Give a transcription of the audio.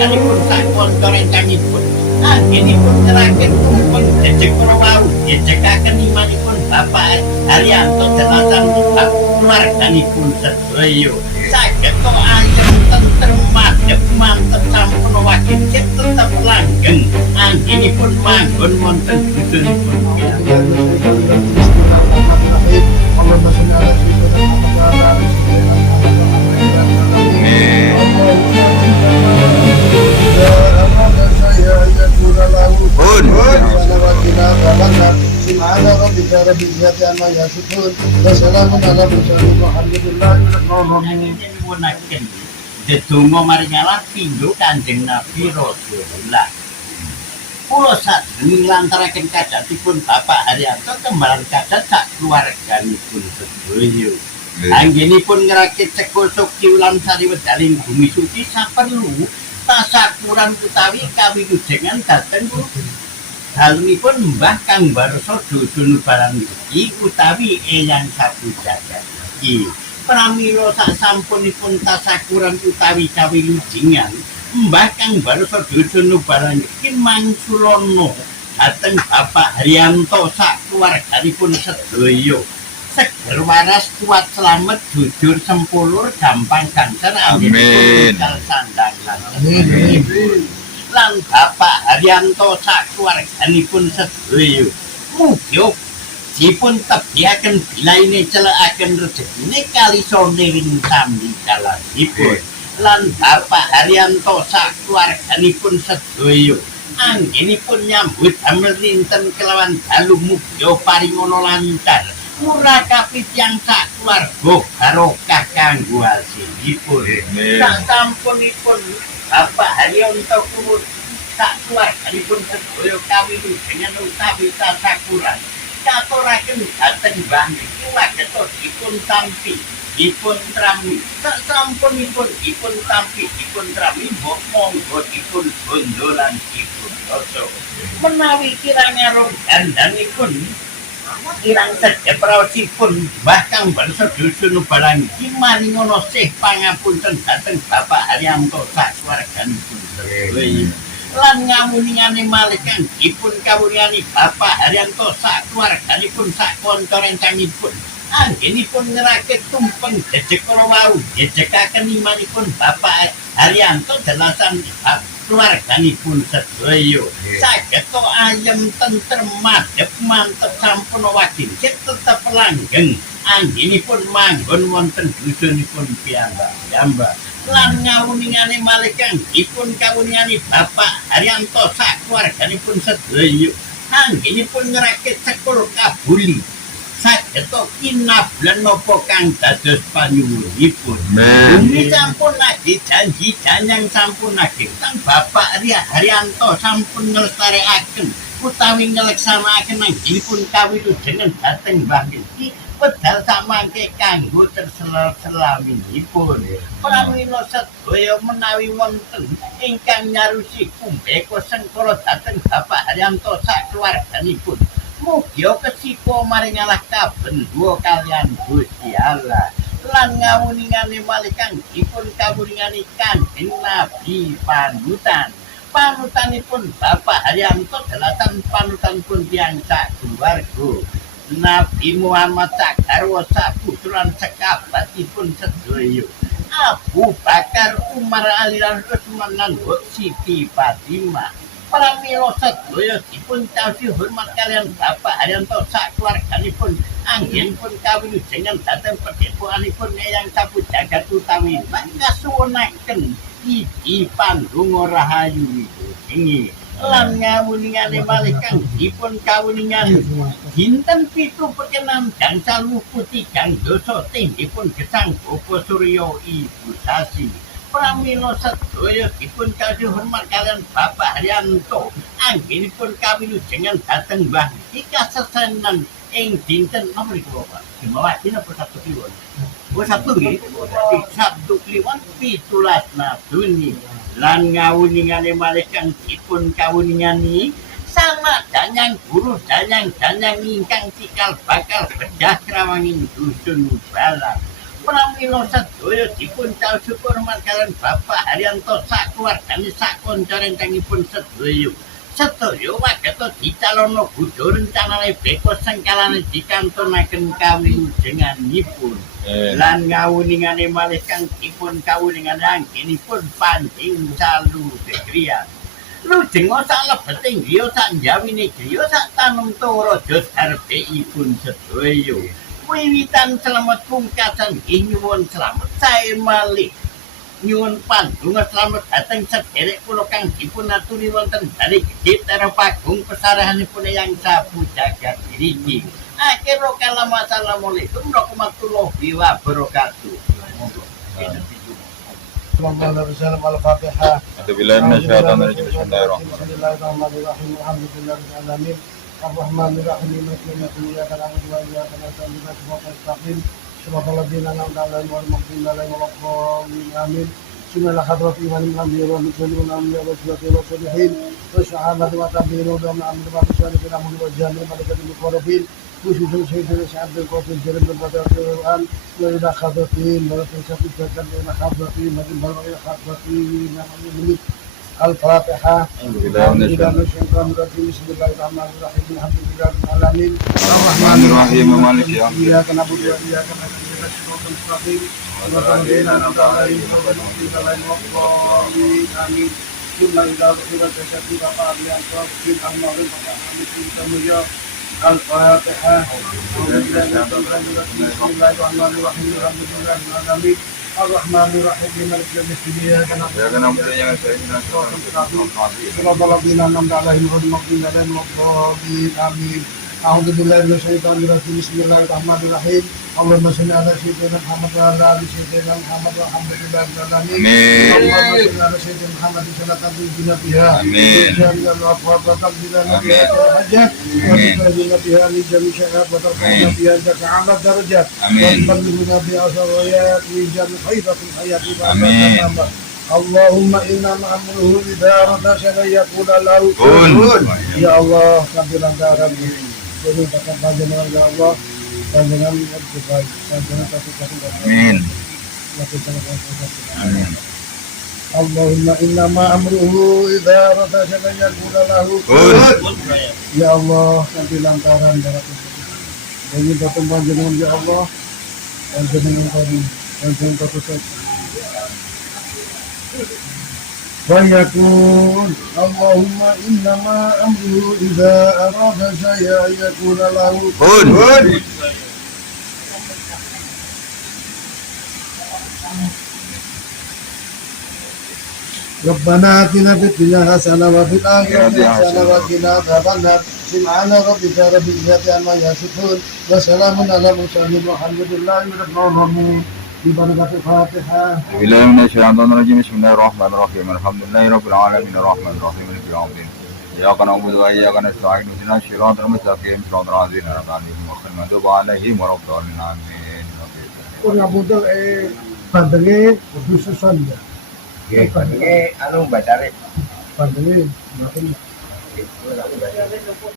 keluarganipun sakonco rencangipun anggenipun ngeraken tumpeng jejeg wau jejekaken imanipun Bapak Haryanto jelasan keluarganipun sedaya saged kok ayem tentrem madhep mantep sampun wakil tetep langgeng anggenipun manggon wonten dusunipun Dedonga maring Allah pindho Kanjeng Nabi Rasulullah. Kula sadèrèng nglantaraken kadatipun Bapak Haryanto kembaran kadat sak keluarganipun sedaya. Anggenipun ngerakit Ceko Soki ulam sari wedaling bumi suci saperlu tasakuran utawi kawilujengan dhateng dalemipun Mbah Kang Barsa Dodono barang iki utawi Eyang Sapujagat iki. Pramila sak sampunipun tasakuran utawi kawilujengan Mbah Kang Barsa Dodono barang iki mangsulana dhateng Bapak Haryanto sak keluarganipun sedaya. Seger waras kuat selamat jujur sempulur gampang ganjar amin sandangan amin lan Bapak Haryanto sak keluarganipun sedaya mugi dipun tebiaken bilaine celekaken rejekine kalisone ing sami dalanipun lan Bapak Haryanto sak keluarganipun sedaya anggenipun nyambut damel dinten kelawan dalu mugi paringana lancar murah kapit yang sak keluarga barokah kanggo hasilipun. Sak sampunipun Bapak Haryanto kumur sak keluarganipun sedaya kawilujengan utawi tasakuran. Katuraken dhateng Mbah niki wagetsa dipun tampi, dipun trami. Sak sampunipun dipun tampi, dipun trami monggo dipun bondo lan dipun doso. Menawi kirang arep dandanipun kirang sedhep raosipun Mbah Kang Barsa Dodono barang iki maringana sih pangapunten dhateng Bapak Haryanto sak keluarganipun sedaya. Lan ngamuningane malih kang dipun kawuringani Bapak Haryanto sak keluarganipun sak kanca rencangipun anggenipun ngerakit tumpeng jejeg wau jejekaken imanipun Bapak Haryanto jelasan keluarganipun sedaya saged kok ayem tentrem madhep mantep sampun wakil tetep langgeng anggenipun manggon wonten dusunipun piyambak lan ngawuningane malih kang dipun kawuningani Bapak Haryanto sak keluarganipun sedaya anggenipun ngerakit sekul kabuli saged kinablan napa kang dados panyuwunipun. Bumi sampun nagih janji janyang sampun nagih kang Bapak Haryanto sampun nglestarekaken utawi ngleksanakaken anggenipun kawilujengan dhateng Mbah niki pedal samangke kanggo terselaminipun. Pramila sedaya menawi wonten ingkang nyarusi kumbeka sengkala dhateng Bapak Haryanto sak keluarganipun. Mugi kesipo maring Allah kabendua kalian Gusti Allah lan ngawuningane malih kang dipun kawuringani Kanjeng Nabi panutanipun Bapak Haryanto jelasan panutanipun tiyang sak keluarga Nabi Muhammad sak garwa sak putra sekabatipun sedaya Abu Bakar Umar Ali lan Utsman lan Siti Fatimah. Pramila sedaya dipun kawisi hormat kalian Bapak Haryanto sak keluarganipun anggenipun kawilujengan dhateng padepokanipun Eyang Sapujagat utawi kasuwunaken iki pandonga rahayu wingi lan ngawuningane malih kang dipun kawuningani dinten 7 perkenan gangsal wuku 3 dosa tinggipun gesang Bapa Surya Ibu Sasi. Pramila sedaya dipun kawisi hormat kalian Bapak Haryanto anggenipun kawilujengan dhateng Mbah iki kasesanan ing dinten napa niku Bapak? Jumat napa Sabtu kliwon? Oh Sabtu nggih. Sabtu kliwon 17 Juni lan ngawuningane malih kang dipun kawuningani sama danyang guru danyang ingkang cikal bakal bedah krawanging dusun balang pramila sedaya dipun caos syukur margalan Bapak Haryanto sak keluargane sak kanca rencangipun sedaya. Sedaya wagata dicalono Buddha rencanane beko sengkalane dikantonaken kawilujenganipun. Lan ngawuningane malih kang dipun kawuningan anggenipun panding salu dekriya. Lujeng sak lebeting griya sak njawine griya sak tanem raja darbekipun sedaya. Wiwitan selamat pungkasan nyuwun selamat sae malih nyuwun pandonga selamat dhateng sederek kula kang dipun aturi wonten Bali Gedhe Terapagung pesarahanipun Eyang Sapu Jagat niki. Akhir kalam assalamualaikum warahmatullahi wabarakatuh. Al-Fatihah. Bismillahirrahmanirrahim. Alhamdulillahirabbil alamin. Ar-Rahmanir-Rahim. Maliki iyyaka na'budu wa iyyaka nasta'in. Ihdinas mustaqim. Shiratal ladzina an'amta 'alaihim ghairil maghdubi 'alaihim waladdallin. Amin. Bismillah hadrati wa al-anbiya wa mursalin wa anbiya wa salihin. Wa syahadatu wa tabiru wa amru wa salihin wa amru wa jami' malaikatil muqarrabin. Khususun sayyidina Abdul Qadir Jalim bin Badar Quran wa ila hadratin wa rasulullah ila hadratin wa ila hadratin Al-Fatihah. Bismillahirrahmanirrahim. Alhamdulillahirabbil alamin. Ar-Rahmanir-Rahim. Maliki yaumiddin. Iyyaka na'budu wa iyyaka nasta'in. Ihdinas mustaqim. Shiratal ladzina an'amta 'alaihim ghairil maghdubi 'alaihim waladdallin. Amin. Summa idza qila tashaqqu fa'aliyatu fil amwali fa'amil Al-Fatihah. Bismillahirrahmanirrahim. Alhamdulillahirabbil alamin. Ar-Rahmanir-Rahim. Maliki yaumiddin. Iyyaka na'budu wa iyyaka nasta'in. Shiratal ladzina an'amta 'alaihim ghairil maghdubi 'alaihim waladdallin. Amin. A'udzu billahi minasyaitonir rajim. Bismillahirrahmanirrahim. Allahumma shalli ala sayyidina Muhammad wa ala ali sayyidina Muhammad walhamdulillahil alamin. Amin. Allahumma shalli ala sayyidina Muhammad sallallahu alaihi biha. Amin. Jami'al afwad wa taqbilana biha hajat. Wa Amin. tukarrimuna biha li jami' syai'at wa tarfa'una Amin. biha ta'ala darajat. Amin. Wa tuballighuna biha asrariyat li jami' khayratil hayati wa Amin. Allahumma inna ma'amruhu idza arada shay'an yaqulu lahu Kun. Ya Allah, kabirang garam jadi bakat panjenengan ya Allah, panjenengan terbaik, panjenengan kasih Amin. lakukan Amin. Allahumma inna ma amruhu idza arada shay'an yaqulu lahu Kun. Ya Allah, kanthi lantaran barat jadi datang panjenengan ya Allah, panjenengan kami, panjenengan kasih فيكون اللهم إنما أمره إذا أراد شيئا يكون له Kun. ربنا آتنا في الدنيا حسنة وفي الآخرة حسنة وقنا عذاب النار سبحان ربك رب العزة عما يصفون وسلام على المرسلين والحمد لله رب العالمين ببركة الفاتحة. Billahi minasyaitonir rajim. Bismillahirrahmanirrahim. Alhamdulillahirabbil alamin. Arrahmanirrahim. Maliki yaumiddin. Iyyaka na'budu wa iyyaka nasta'in. Ihdinas siratal mustaqim. Siratal ladzina an'amta 'alaihim ghairil maghdubi 'alaihim waladdallin. Amin. Kurang butuh bandengnya khususan ya. Bandenge anu Mbak Syarif. Bandengnya